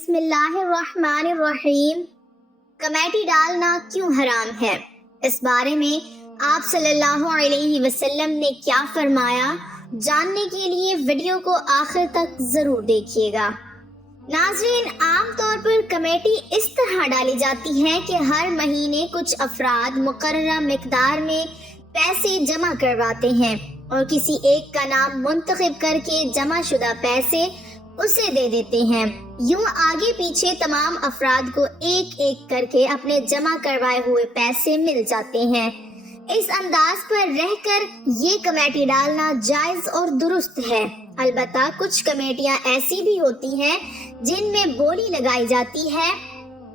بسم اللہ الرحمن الرحیم۔ کمیٹی ڈالنا کیوں حرام ہے؟ اس بارے میں آپ صلی اللہ علیہ وسلم نے کیا فرمایا، جاننے کے لیے ویڈیو کو آخر تک ضرور دیکھیے گا۔ ناظرین، عام طور پر کمیٹی اس طرح ڈالی جاتی ہے کہ ہر مہینے کچھ افراد مقررہ مقدار میں پیسے جمع کرواتے ہیں اور کسی ایک کا نام منتخب کر کے جمع شدہ پیسے اسے دے دیتے ہیں۔ یوں آگے پیچھے تمام افراد کو ایک ایک کر کے اپنے جمع کروائے ہوئے پیسے مل جاتے ہیں۔ اس انداز پر رہ کر یہ کمیٹی ڈالنا جائز اور درست ہے۔ البتہ کچھ کمیٹیاں ایسی بھی ہوتی ہیں جن میں بولی لگائی جاتی ہے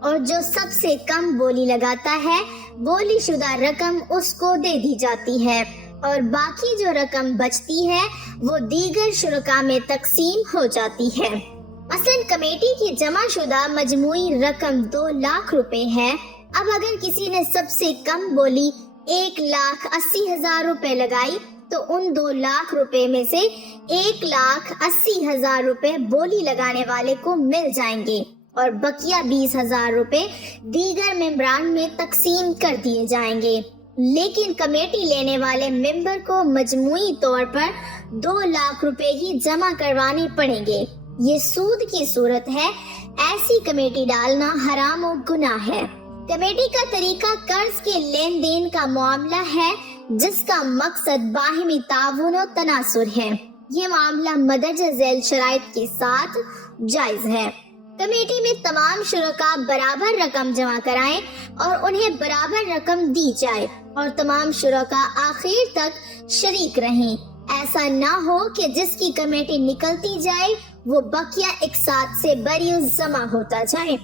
اور جو سب سے کم بولی لگاتا ہے، بولی شدہ رقم اس کو دے دی جاتی ہے اور باقی جو رقم بچتی ہے وہ دیگر شرکاء میں تقسیم ہو جاتی ہے۔ مثلا کمیٹی کی جمع شدہ مجموعی رقم 2 لاکھ روپے ہے۔ اب اگر کسی نے سب سے کم بولی 1,80,000 روپے لگائی تو ان 2 لاکھ روپے میں سے 1,80,000 روپے بولی لگانے والے کو مل جائیں گے اور بقیہ 20,000 روپے دیگر ممبران میں تقسیم کر دیے جائیں گے۔ لیکن کمیٹی لینے والے ممبر کو مجموعی طور پر 2 لاکھ روپے ہی جمع کروانے پڑیں گے۔ یہ سود کی صورت ہے۔ ایسی کمیٹی ڈالنا حرام و گناہ ہے۔ کمیٹی کا طریقہ قرض کے لین دین کا معاملہ ہے جس کا مقصد باہمی تعاون و تناصر ہے۔ یہ معاملہ مدرجہ ذیل شرائط کے ساتھ جائز ہے۔ کمیٹی میں تمام شرکاء برابر رقم جمع کرائیں اور انہیں برابر رقم دی جائے اور تمام شرکاء آخر تک شریک رہیں۔ ایسا نہ ہو کہ جس کی کمیٹی نکلتی جائے وہ بقیہ ایک ساتھ سے بریو جمع ہوتا جائے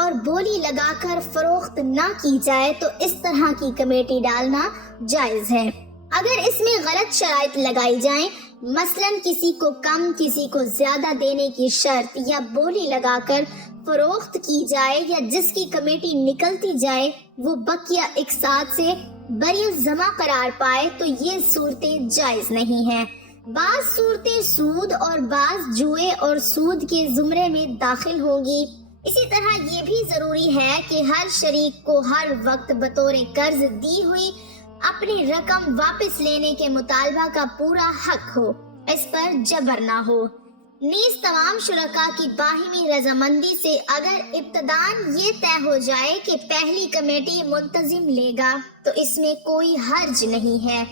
اور بولی لگا کر فروخت نہ کی جائے تو اس طرح کی کمیٹی ڈالنا جائز ہے۔ اگر اس میں غلط شرائط لگائی جائیں، مثلا کسی کو کم کسی کو زیادہ دینے کی شرط یا بولی لگا کر فروخت کی جائے یا جس کی کمیٹی نکلتی جائے وہ بقیہ ایک ساتھ سے بری جمع قرار پائے تو یہ صورتیں جائز نہیں ہیں۔ بعض صورتیں سود اور بعض جوئے اور سود کے زمرے میں داخل ہوگی۔ اسی طرح یہ بھی ضروری ہے کہ ہر شریک کو ہر وقت بطور قرض دی ہوئی اپنی رقم واپس لینے کے مطالبہ کا پورا حق ہو، اس پر جبر نہ ہو۔ نیز تمام شرکاء کی باہمی رضامندی سے اگر ابتداً یہ طے ہو جائے کہ پہلی کمیٹی منتظم لے گا تو اس میں کوئی حرج نہیں ہے۔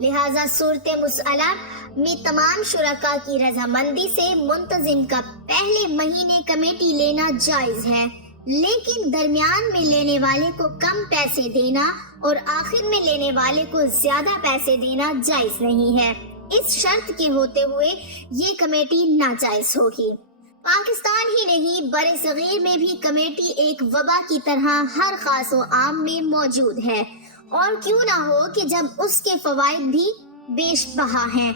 لہذا صورت مسئلہ میں تمام شرکاء کی رضامندی سے منتظم کا پہلے مہینے کمیٹی لینا جائز ہے، لیکن درمیان میں لینے والے کو کم پیسے دینا اور آخر میں لینے والے کو زیادہ پیسے دینا جائز نہیں ہے۔ اس شرط کے ہوتے ہوئے یہ کمیٹی ناجائز ہوگی۔ پاکستان ہی نہیں بر صغیر میں بھی کمیٹی ایک وبا کی طرح ہر خاص و عام میں موجود ہے، اور کیوں نہ ہو کہ جب اس کے فوائد بھی بیش بہا ہیں۔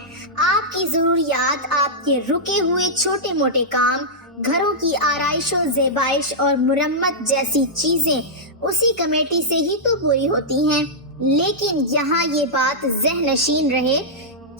آپ کی ضروریات، آپ کے رکے ہوئے چھوٹے موٹے کام، گھروں کی آرائش و زیبائش اور مرمت جیسی چیزیں اسی کمیٹی سے ہی تو پوری ہوتی ہیں۔ لیکن یہاں یہ بات ذہن نشین رہے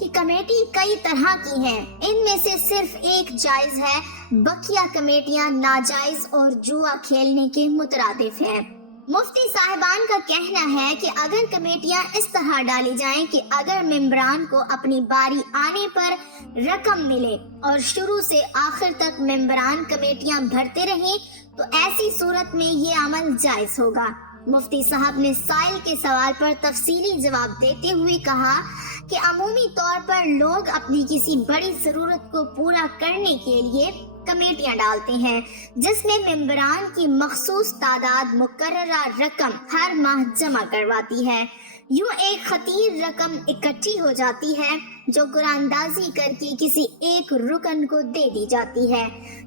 کہ کمیٹی کئی طرح کی ہیں، ان میں سے صرف ایک جائز ہے، بقیہ کمیٹیاں ناجائز اور جوا کھیلنے کے مترادف ہیں۔ مفتی صاحبان کا کہنا ہے کہ اگر کمیٹیاں اس طرح ڈالی جائیں کہ اگر ممبران کو اپنی باری آنے پر رقم ملے اور شروع سے آخر تک ممبران کمیٹیاں بھرتے رہیں تو ایسی صورت میں یہ عمل جائز ہوگا۔ مفتی صاحب نے سائل کے سوال پر تفصیلی جواب دیتے ہوئے کہا کہ عمومی طور پر لوگ اپنی کسی بڑی ضرورت کو پورا کرنے کے لیے کمیٹیاں ڈالتے ہیں جس میں ممبران کی مخصوص تعداد مقررہ رقم ہر ماہ جمع کرواتی ہے۔ یوں ایک خطیر رقم اکٹھی ہو جاتی ہے جو قرآن دازی کر کے کسی ایک رکن کو دے دی جاتی ہے۔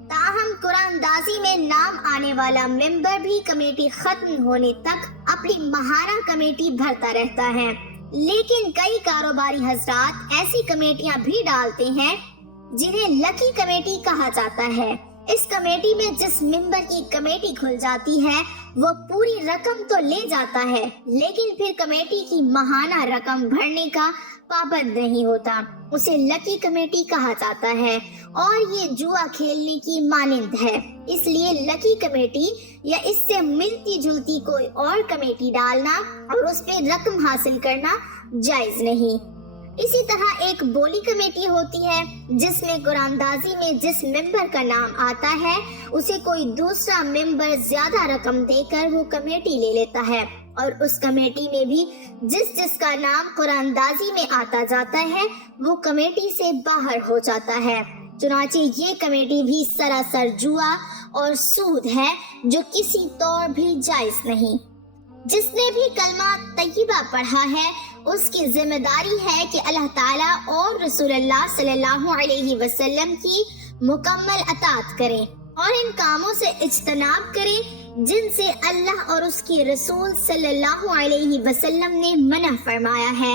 تاہم قرآن دازی میں نام آنے والا ممبر بھی کمیٹی ختم ہونے تک اپنی ماہانہ کمیٹی بھرتا رہتا ہے۔ لیکن کئی کاروباری حضرات ایسی کمیٹیاں بھی ڈالتے ہیں جنہیں لکی کمیٹی کہا جاتا ہے۔ اس کمیٹی میں جس ممبر کی کمیٹی کھل جاتی ہے وہ پوری رقم تو لے جاتا ہے، لیکن پھر کمیٹی کی ماہانہ رقم بھرنے کا پابند نہیں ہوتا اسے لکی کمیٹی کہا جاتا ہے اور یہ جوا کھیلنے کی مانند ہے۔ اس لیے لکی کمیٹی یا اس سے ملتی جلتی کوئی اور کمیٹی ڈالنا اور اس پہ رقم حاصل کرنا جائز نہیں۔ اسی طرح ایک بولی کمیٹی ہوتی ہے جس میں قرآن اندازی میں جس ممبر کا نام آتا ہے اسے کوئی دوسرا ممبر زیادہ رقم دے کر وہ کمیٹی لے لیتا ہے، اور اس کمیٹی میں بھی جس کا نام قرآن اندازی میں آتا جاتا ہے وہ کمیٹی سے باہر ہو جاتا ہے۔ چنانچہ یہ کمیٹی بھی سراسر جوا اور سود ہے جو کسی طور بھی جائز نہیں۔ جس نے بھی کلمہ طیبہ پڑھا ہے اس کی ذمہ داری ہے کہ اللہ تعالیٰ اور رسول اللہ صلی اللہ علیہ وسلم کی مکمل اطاعت کرے اور ان کاموں سے اجتناب کرے جن سے اللہ اور اس کی رسول صلی اللہ علیہ وسلم نے منع فرمایا ہے۔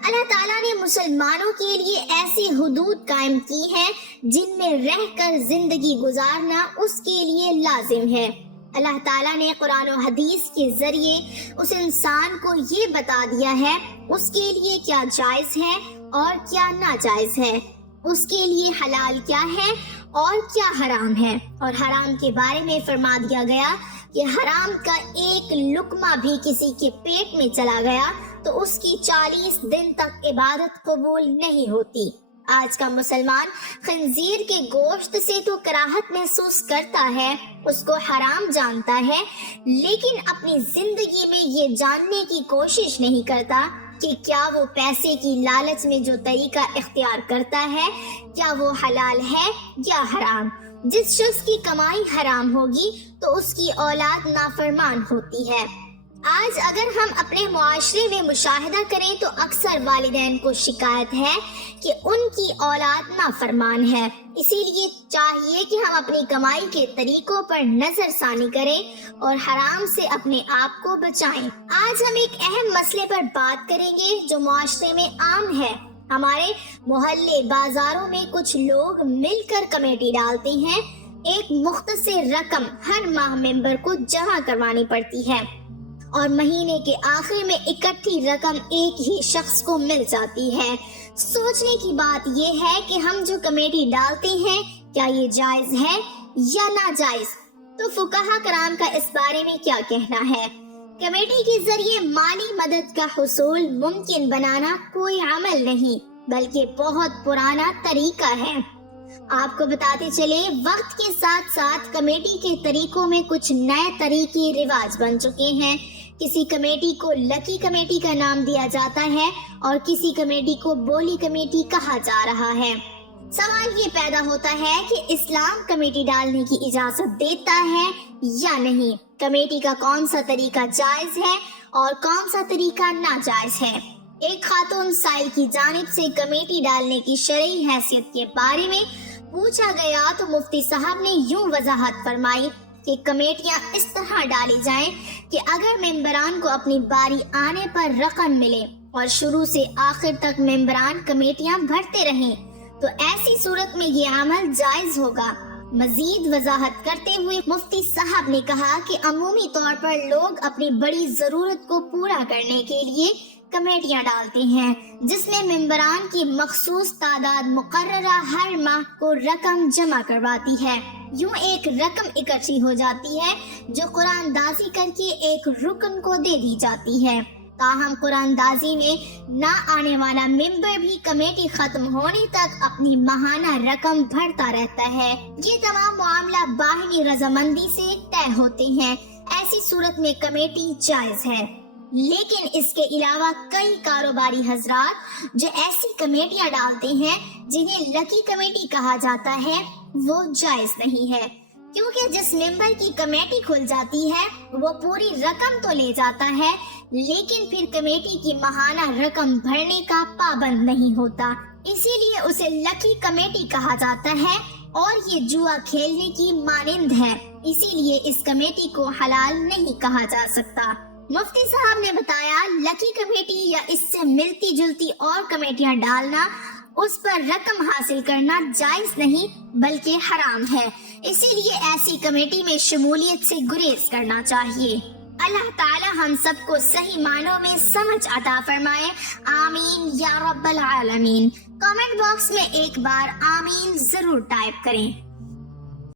اللہ تعالیٰ نے مسلمانوں کے لیے ایسی حدود قائم کی ہیں جن میں رہ کر زندگی گزارنا اس کے لیے لازم ہے۔ اللہ تعالیٰ نے قرآن و حدیث کے ذریعے اس انسان کو یہ بتا دیا ہے اس کے لیے کیا جائز ہے اور کیا ناجائز ہے، اس کے لیے حلال کیا ہے اور کیا حرام ہے، اور حرام کے بارے میں فرما دیا گیا کہ حرام کا ایک لقمہ بھی کسی کے پیٹ میں چلا گیا تو اس کی 40 دن تک عبادت قبول نہیں ہوتی۔ آج کا مسلمان خنزیر کے گوشت سے تو کراہت محسوس کرتا ہے، اس کو حرام جانتا ہے، لیکن اپنی زندگی میں یہ جاننے کی کوشش نہیں کرتا کہ کیا وہ پیسے کی لالچ میں جو طریقہ اختیار کرتا ہے کیا وہ حلال ہے یا حرام۔ جس شخص کی کمائی حرام ہوگی تو اس کی اولاد نافرمان ہوتی ہے۔ آج اگر ہم اپنے معاشرے میں مشاہدہ کریں تو اکثر والدین کو شکایت ہے کہ ان کی اولاد نافرمان ہے، اسی لیے چاہیے کہ ہم اپنی کمائی کے طریقوں پر نظر ثانی کریں اور حرام سے اپنے آپ کو بچائیں۔ آج ہم ایک اہم مسئلے پر بات کریں گے جو معاشرے میں عام ہے۔ ہمارے محلے بازاروں میں کچھ لوگ مل کر کمیٹی ڈالتے ہیں، ایک مختصر رقم ہر ماہ ممبر کو جمع کروانی پڑتی ہے اور مہینے کے آخر میں اکٹھی رقم ایک ہی شخص کو مل جاتی ہے۔ سوچنے کی بات یہ ہے کہ ہم جو کمیٹی ڈالتے ہیں کیا یہ جائز ہے یا ناجائز؟ تو فقہا کرام کا اس بارے میں کیا کہنا ہے؟ کمیٹی کے ذریعے مالی مدد کا حصول ممکن بنانا کوئی عمل نہیں بلکہ بہت پرانا طریقہ ہے۔ آپ کو بتاتے چلے وقت کے ساتھ ساتھ کمیٹی کے طریقوں میں کچھ نئے طریقے رواج بن چکے ہیں۔ کسی کمیٹی کو لکی کمیٹی کا نام دیا جاتا ہے اور کسی کمیٹی کو بولی کمیٹی کہا جا رہا ہے۔ سوال یہ پیدا ہوتا ہے کہ اسلام کمیٹی ڈالنے کی اجازت دیتا ہے یا نہیں؟ کمیٹی کا کون سا طریقہ جائز ہے اور کون سا طریقہ ناجائز ہے؟ ایک خاتون سائل کی جانب سے کمیٹی ڈالنے کی شرعی حیثیت کے بارے میں پوچھا گیا تو مفتی صاحب نے یوں وضاحت فرمائی کہ کمیٹیاں اس طرح ڈالی جائیں کہ اگر ممبران کو اپنی باری آنے پر رقم ملے اور شروع سے آخر تک ممبران کمیٹیاں بھرتے رہیں تو ایسی صورت میں یہ عمل جائز ہوگا۔ مزید وضاحت کرتے ہوئے مفتی صاحب نے کہا کہ عمومی طور پر لوگ اپنی بڑی ضرورت کو پورا کرنے کے لیے کمیٹیاں ڈالتے ہیں جس میں ممبران کی مخصوص تعداد مقررہ ہر ماہ کو رقم جمع کرواتی ہے۔ یوں ایک رقم اکٹھی ہو جاتی ہے جو قرآن اندازی کر کے ایک رکن کو دے دی جاتی ہے۔ تاہم قرآن اندازی میں نہ آنے والا ممبر بھی کمیٹی ختم ہونے تک اپنی ماہانہ رقم بھرتا رہتا ہے۔ یہ تمام معاملہ باہمی رضامندی سے طے ہوتے ہیں۔ ایسی صورت میں کمیٹی جائز ہے، لیکن اس کے علاوہ کئی کاروباری حضرات جو ایسی کمیٹیاں ڈالتے ہیں جنہیں لکی کمیٹی کہا جاتا ہے وہ جائز نہیں ہے، کیونکہ جس ممبر کی کمیٹی کھل جاتی ہے وہ پوری رقم تو لے جاتا ہے لیکن پھر کمیٹی کی ماہانہ رقم بھرنے کا پابند نہیں ہوتا، اسی لیے اسے لکی کمیٹی کہا جاتا ہے اور یہ جوا کھیلنے کی مانند ہے، اسی لیے اس کمیٹی کو حلال نہیں کہا جا سکتا۔ مفتی صاحب نے بتایا لکی کمیٹی یا اس سے ملتی جلتی اور کمیٹیاں ڈالنا، اس پر رقم حاصل کرنا جائز نہیں بلکہ حرام ہے، اسی لیے ایسی کمیٹی میں شمولیت سے گریز کرنا چاہیے۔ اللہ تعالی ہم سب کو صحیح معنوں میں سمجھ عطا فرمائے، آمین یا رب العالمین۔ کامنٹ باکس میں ایک بار آمین ضرور ٹائپ کریں۔